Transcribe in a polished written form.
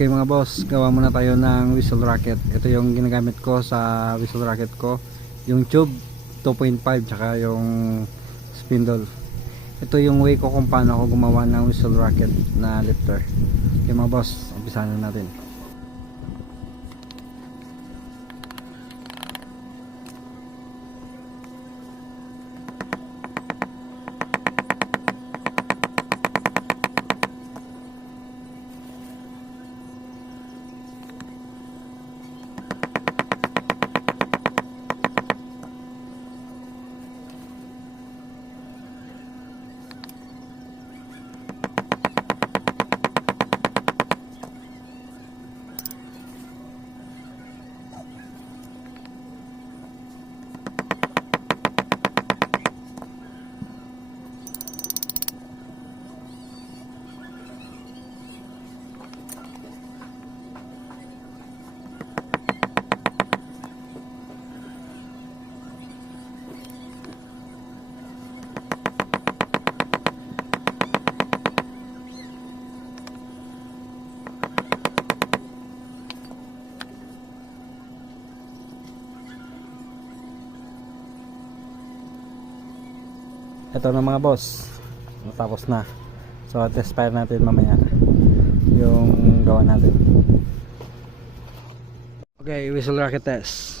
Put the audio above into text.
Okay mga boss, gawa muna tayo ng whistle rocket. Ito yung ginagamit ko sa whistle rocket ko, yung tube 2.5 tsaka yung spindle. Ito yung way ko kung paano ako gumawa ng whistle rocket na lifter. Okay mga boss, umpisahan na natin. Ito na mga boss, natapos na. So test fire natin mamaya yung gawa natin. Okay, whistle rocket test.